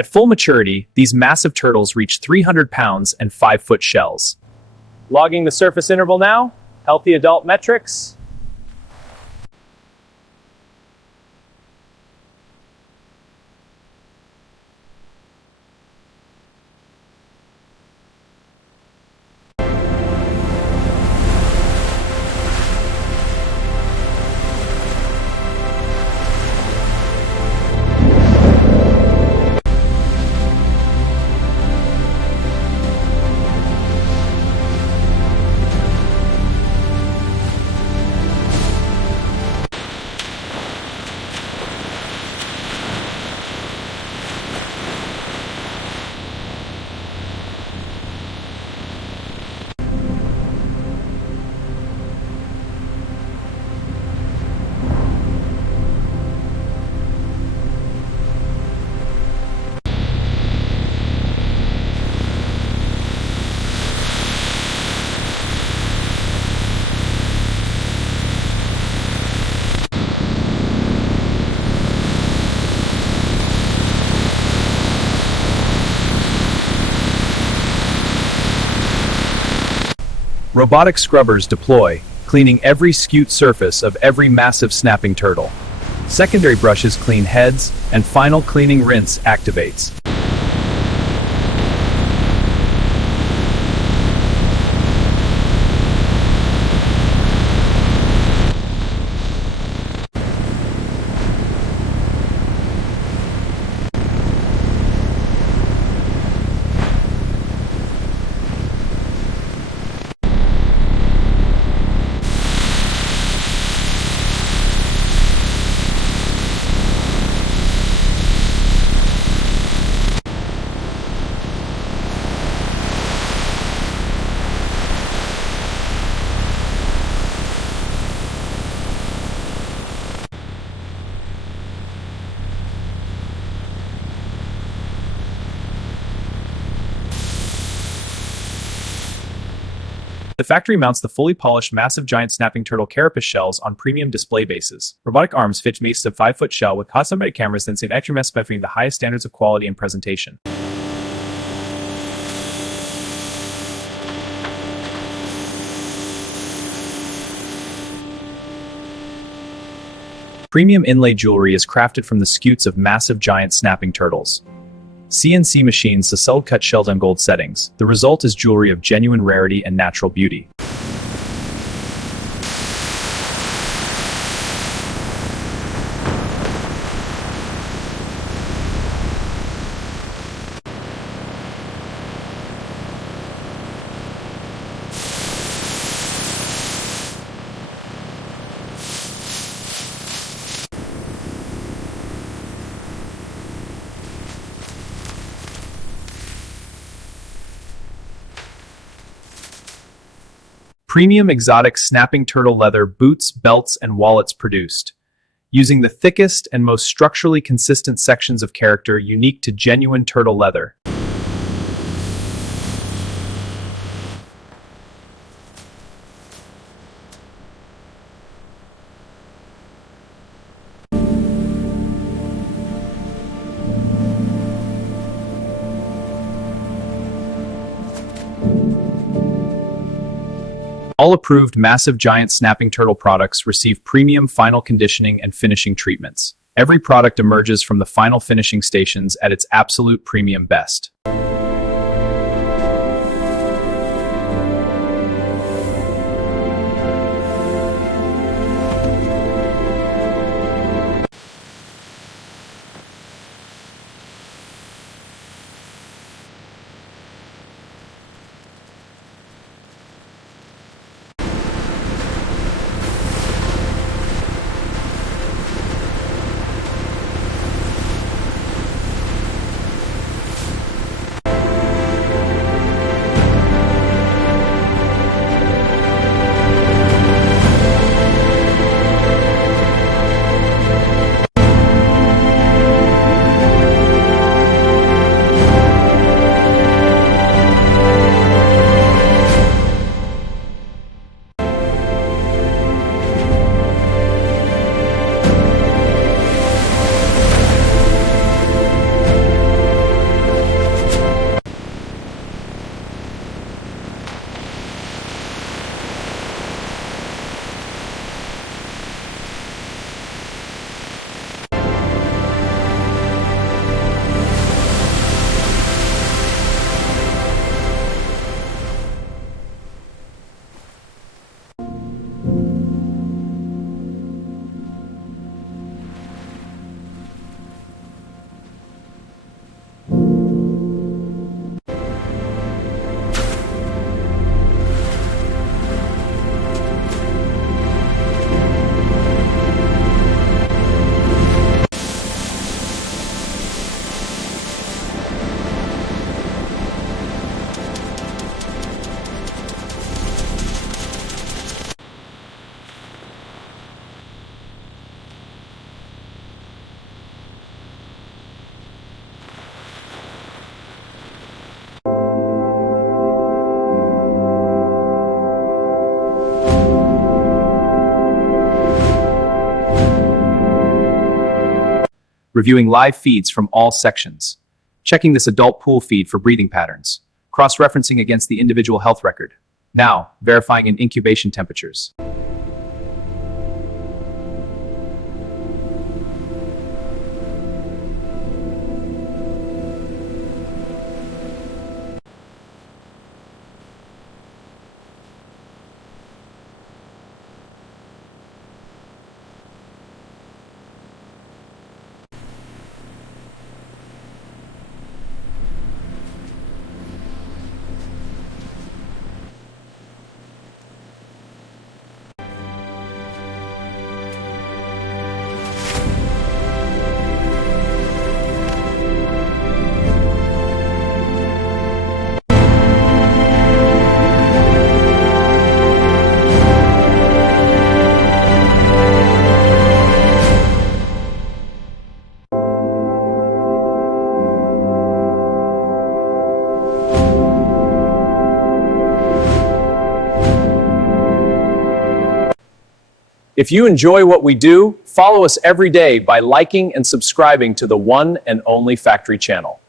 At full maturity, these massive turtles reach 300 pounds and 5-foot shells. Logging the surface interval now. Healthy adult metrics. Robotic scrubbers deploy, cleaning every skewed surface of every massive snapping turtle. Secondary brushes clean heads, and final cleaning rinse activates. The factory mounts the fully polished massive giant snapping turtle carapace shells on premium display bases. Robotic arms fit massive 5-foot shell with custom-made cameras that save extra mess specifying the highest standards of quality and presentation. Premium inlay jewelry is crafted from the scutes of massive giant snapping turtles. CNC machines to cut shells on gold settings. The result is jewelry of genuine rarity and natural beauty. Premium exotic snapping turtle leather boots, belts, and wallets produced, using the thickest and most structurally consistent sections of character unique to genuine turtle leather. All approved massive giant snapping turtle products receive premium final conditioning and finishing treatments. Every product emerges from the final finishing stations at its absolute premium best. reviewing live feeds from all sections, checking this adult pool feed for breathing patterns, cross-referencing against the individual health record. Now, verifying in incubation temperatures. If you enjoy what we do, follow us every day by liking and subscribing to the one and only Factory channel.